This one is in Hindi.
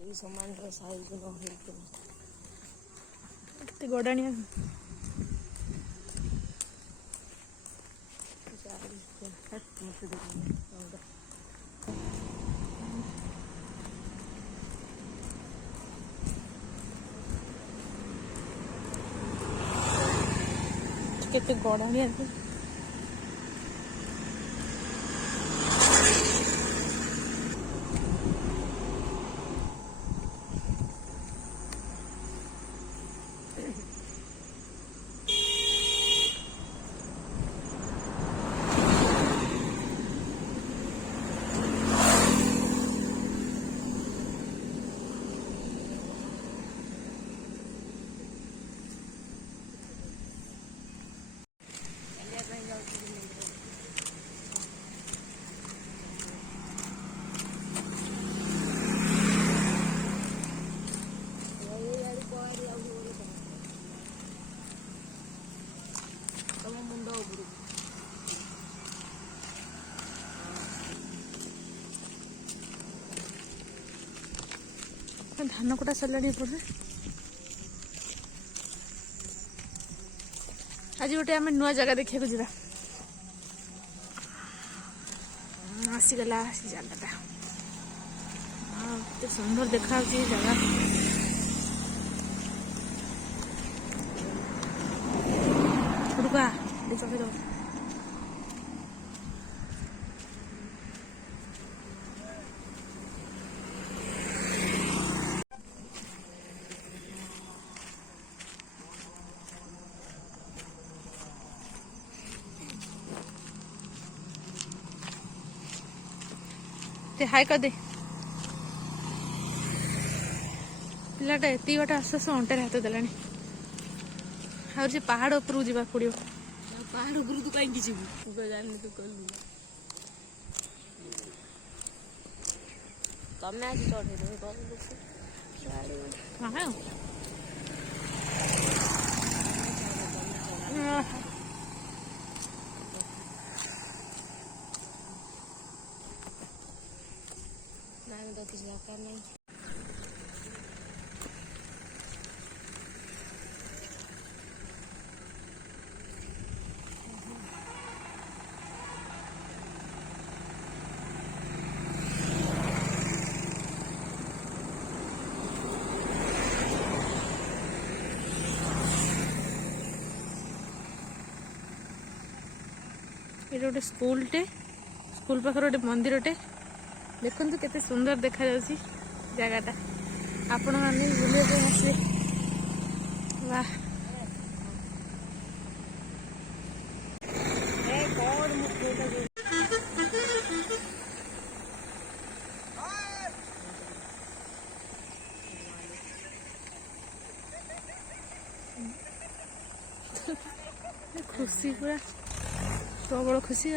समान साइज କେତେ ଗଡ଼ାଣିଆ କେତେ ଗଡ଼ାଣିଆ धान कटा सरला पड़े आज गोटे आम नुआ जगह देखा जा आसीगला से जगटा सुंदर देखा जगह रुका हाय कर दे पिलाटा एति गोटे आस अंटार हाथ देलानी आज पहाड़ उपरू जा पड़ो पहाड़ उपरू तू कहीं जीवु जानी तू कहलु तमें आज चढ़े तो किसी दरकार नहीं ये गोटे स्कूलटे स्कूल पाखर गोटे मंदिरटे देखु केते सुंदर देखा जगटा आपण मैंने बुले आसे वाह खुशी पूरा प्रबल खुशी।